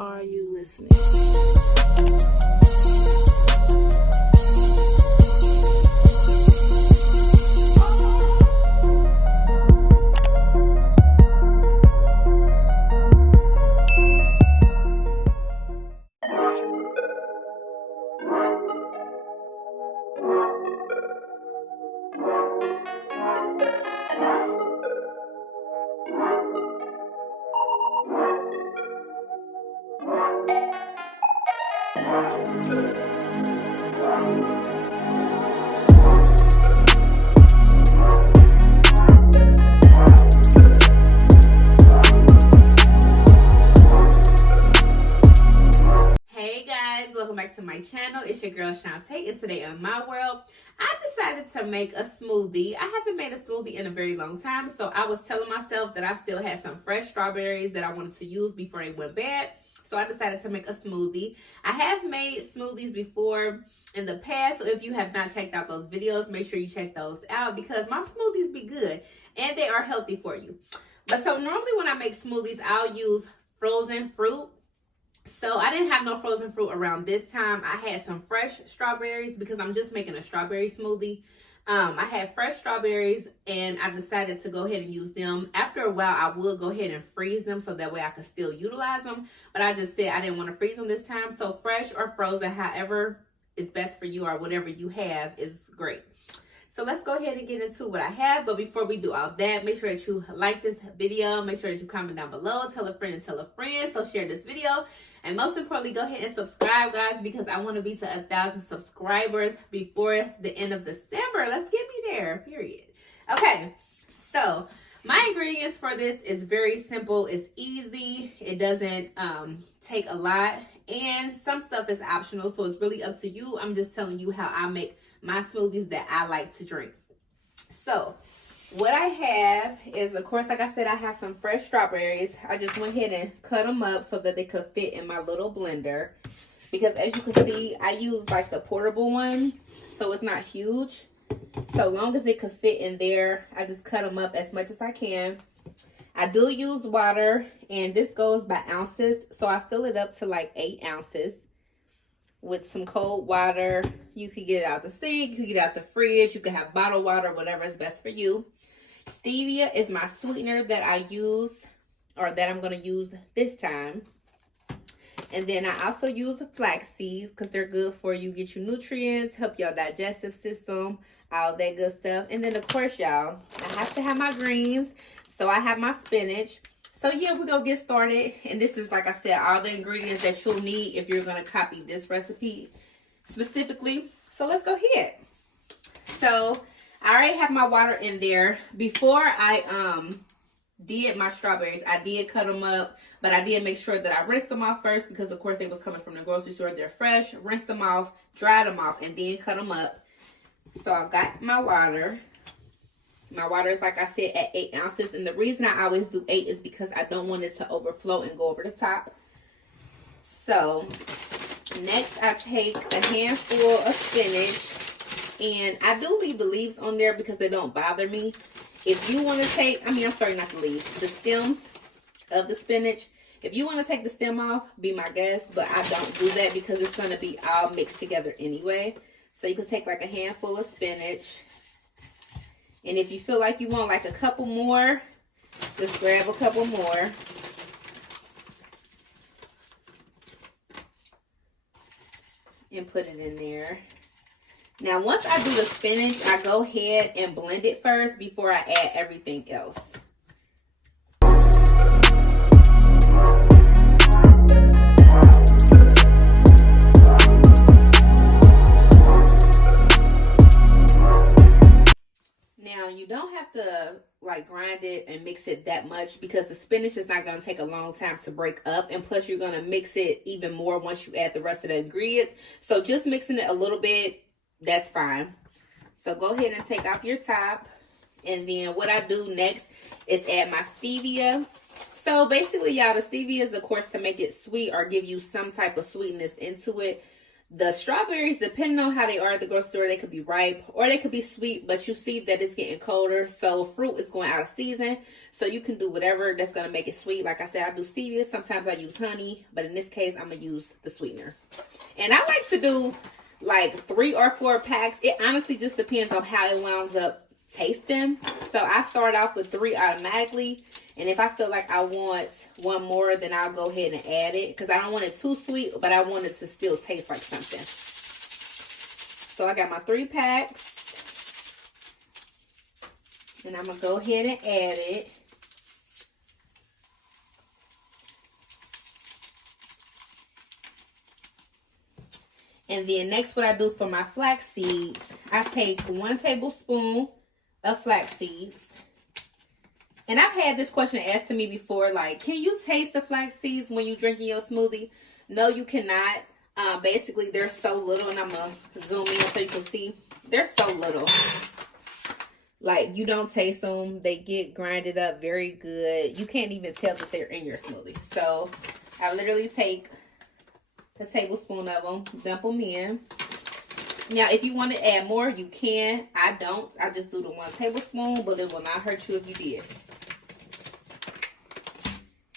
Are you listening? Hey guys, welcome back to my channel. It's your girl Shantae, and today in my world, I decided to make a smoothie. I haven't made a smoothie in a very long time, so I was telling myself that I still had some fresh strawberries that I wanted to use before they went bad. So I decided to make a smoothie. I have made smoothies before in the past, so if you have not checked out those videos, make sure you check those out because my smoothies be good and they are healthy for you. But so normally when I make smoothies, I'll use frozen fruit. So I didn't have no frozen fruit around this time. I had some fresh strawberries because I'm just making a strawberry smoothie. I had fresh strawberries and I decided to go ahead and use them. After a while, I would go ahead and freeze them so that way I could still utilize them. But I just said I didn't want to freeze them this time. So fresh or frozen, however is best for you or whatever you have is great. So let's go ahead and get into what I have. But before we do all that, make sure that you like this video. Make sure that you comment down below. Tell a friend and tell a friend. So share this video. And most importantly, go ahead and subscribe, guys, because I want to be to 1,000 subscribers before the end of December. Let's get me there, period. Okay, so my ingredients for this is very simple. It's easy. It doesn't take a lot. And some stuff is optional, so it's really up to you. I'm just telling you how I make my smoothies that I like to drink. So what I have is, of course, like I said, I have some fresh strawberries. I just went ahead and cut them up so that they could fit in my little blender. Because as you can see, I use like the portable one, so it's not huge. So long as it could fit in there, I just cut them up as much as I can. I do use water, and this goes by ounces. So I fill it up to like 8 ounces with some cold water. You could get it out the sink, you could get it out the fridge, you could have bottled water, whatever is best for you. Stevia is my sweetener that I use, or that I'm going to use this time. And then I also use flax seeds because they're good for you, get you nutrients, help your digestive system, all that good stuff. And then of course, y'all, I have to have my greens. So I have my spinach. So yeah, we're going to get started. And this is, like I said, all the ingredients that you'll need if you're going to copy this recipe specifically. So let's go ahead. So I already have my water in there. Before I did my strawberries, I did cut them up, but I did make sure that I rinsed them off first because, of course, they was coming from the grocery store. They're fresh. Rinsed them off, dried them off, and then cut them up. So I got my water. My water is, like I said, at 8 ounces. And the reason I always do 8 is because I don't want it to overflow and go over the top. So next, I take a handful of spinach. And I do leave the leaves on there because they don't bother me. If you want to take, I'm sorry, not the leaves, the stems of the spinach. If you want to take the stem off, be my guest. But I don't do that because it's going to be all mixed together anyway. So you can take like a handful of spinach. And if you feel like you want like a couple more, just grab a couple more. And put it in there. Now, once I do the spinach, I go ahead and blend it first before I add everything else. Now, you don't have to like grind it and mix it that much because the spinach is not going to take a long time to break up. And plus, you're going to mix it even more once you add the rest of the ingredients. So just mixing it a little bit, that's fine. So go ahead and take off your top. And then what I do next is add my stevia. So basically, y'all, the stevia is, of course, to make it sweet or give you some type of sweetness into it. The strawberries, depending on how they are at the grocery store, they could be ripe or they could be sweet, but you see that it's getting colder, so fruit is going out of season. So you can do whatever that's going to make it sweet. Like I said, I do stevia. Sometimes I use honey, but in this case, I'm going to use the sweetener. And I like to do like 3 or 4 packs. It honestly just depends on how it winds up tasting. So I start off with 3 automatically. And if I feel like I want one more, then I'll go ahead and add it. Because I don't want it too sweet, but I want it to still taste like something. So I got my 3 packs. And I'm going to go ahead and add it. And then next, what I do for my flax seeds, I take 1 tablespoon of flax seeds. And I've had this question asked to me before, like, can you taste the flax seeds when you drinking your smoothie? No, you cannot. Basically, they're so little, and I'm going to zoom in so you can see. They're so little. Like, you don't taste them. They get grinded up very good. You can't even tell that they're in your smoothie. So, I literally take a tablespoon of them, dump them in. Now, if you want to add more, you can. I don't. I just do the 1 tablespoon, but it will not hurt you if you did.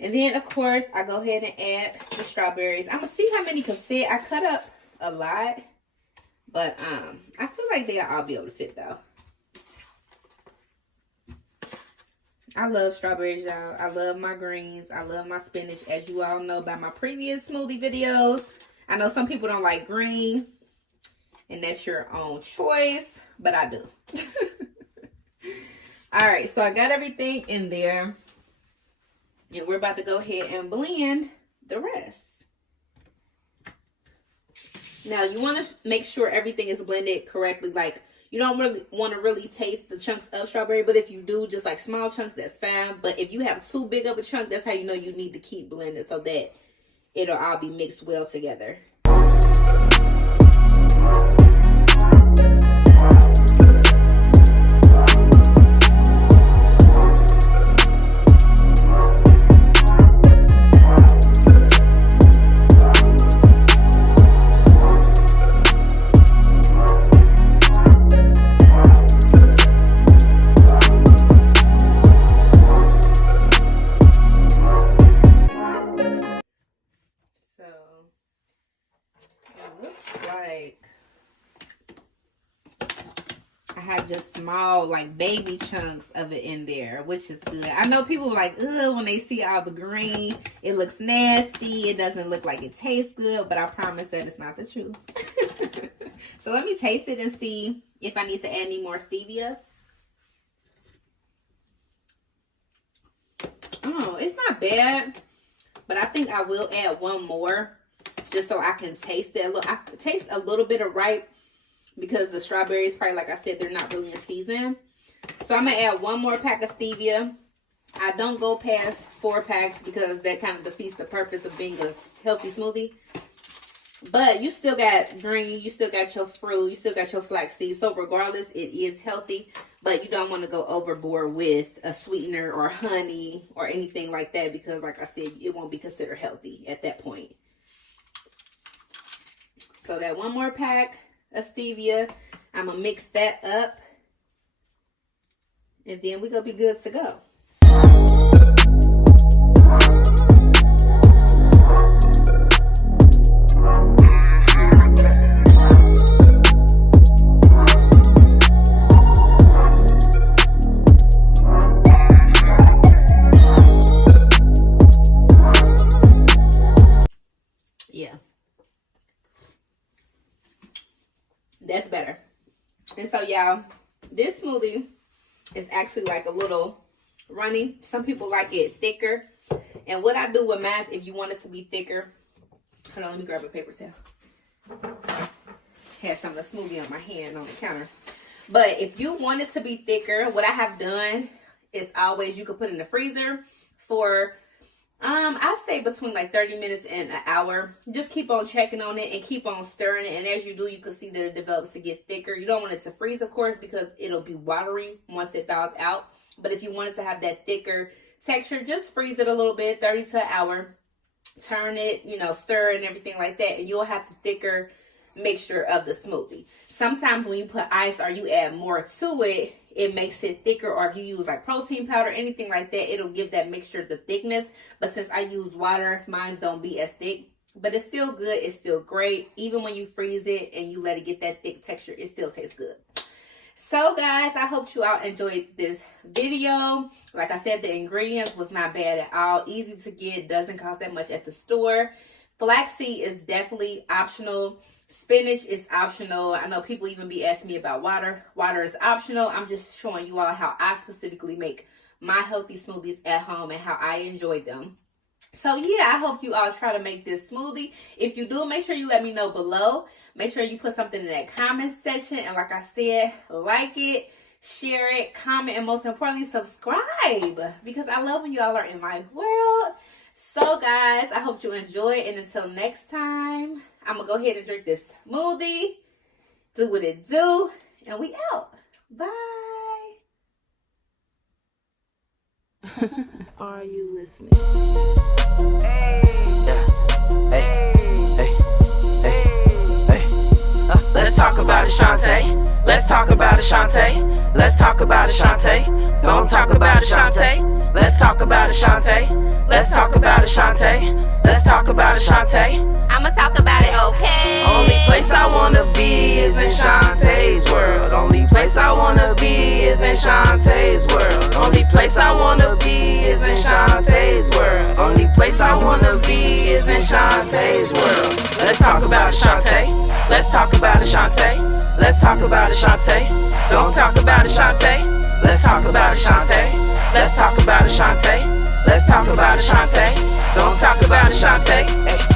And then, of course, I go ahead and add the strawberries. I'm going to see how many can fit. I cut up a lot, but I feel like they'll all be able to fit, though. I love strawberries, y'all. I love my greens. I love my spinach, as you all know by my previous smoothie videos. I know some people don't like green, and that's your own choice, but I do. All right, so I got everything in there. And we're about to go ahead and blend the rest. Now, you want to make sure everything is blended correctly. Like, you don't really want to really taste the chunks of strawberry. But if you do, just like small chunks, that's fine. But if you have too big of a chunk, that's how you know you need to keep blending so that it'll all be mixed well together. Just small, like baby chunks of it in there, which is good. I know people are like, ugh, when they see all the green, it looks nasty. It doesn't look like it tastes good, but I promise that it's not the truth. So let me taste it and see if I need to add any more stevia. Oh, it's not bad, but I think I will add 1 more just so I can taste it. I taste a little bit of ripe, because the strawberries, probably like I said, they're not really in season. So I'm going to add 1 more pack of stevia. I don't go past 4 packs because that kind of defeats the purpose of being a healthy smoothie. But you still got green, you still got your fruit, you still got your flax seeds. So regardless, it is healthy. But you don't want to go overboard with a sweetener or honey or anything like that, because like I said, it won't be considered healthy at that point. So that 1 more pack of stevia, I'm gonna mix that up, and then we're gonna be good to go. Yeah. That's better. And so, y'all, this smoothie is actually like a little runny. Some people like it thicker. And what I do with mine, if you want it to be thicker, hold on, let me grab a paper towel. Had some of the smoothie on my hand on the counter. But if you want it to be thicker, what I have done is always, you could put it in the freezer for I say between like 30 minutes and an hour. Just keep on checking on it and keep on stirring it. And as you do, you can see that it develops to get thicker. You don't want it to freeze, of course, because it'll be watery once it thaws out. But if you want it to have that thicker texture, just freeze it a little bit, 30 to an hour. Turn it, you know, stir and everything like that. And you'll have the thicker mixture of the smoothie. Sometimes when you put ice or you add more to it, it makes it thicker, or if you use like protein powder, anything like that, it'll give that mixture the thickness. But since I use water, mine don't be as thick. But it's still good. It's still great. Even when you freeze it and you let it get that thick texture, it still tastes good. So guys, I hope you all enjoyed this video. Like I said, the ingredients was not bad at all. Easy to get, doesn't cost that much at the store. Flaxseed is definitely optional. Spinach is optional. I know people even be asking me about water. Water is optional. I'm just showing you all how I specifically make my healthy smoothies at home and how I enjoy them. So yeah, I hope you all try to make this smoothie. If you do, make sure you let me know below. Make sure you put something in that comment section. And like I said, like it, share it, comment, and most importantly, subscribe. Because I love when you all are in my world. So guys, I hope you enjoy. And until next time, I'm going to go ahead and drink this smoothie. Do what it do. And we out. Bye. Are you listening? Hey, hey, hey, hey, hey. Let's talk about it, Shantae. Let's talk about it, Shantae. Let's talk about it, Shantae. Don't talk about it, Shantae. Let's talk about it, Shantae. Let's talk about it, Shantae. Let's talk about it, Shantae. I'ma talk about it, okay? Only place I wanna be is in Shantae's world. Only place I wanna be is in Shantae's world. Only place I wanna be is in Shantae's world. Only place I wanna be is in Shantae's world. Let's talk about it, Shantae. Let's talk about it, Shantae. Let's talk about it, Shantae. Don't talk about it, Shantae. Let's talk about it, Shantae. Let's talk about it, Shantae. Let's talk about it, Shantae. Don't talk about it, Shantae. Hey.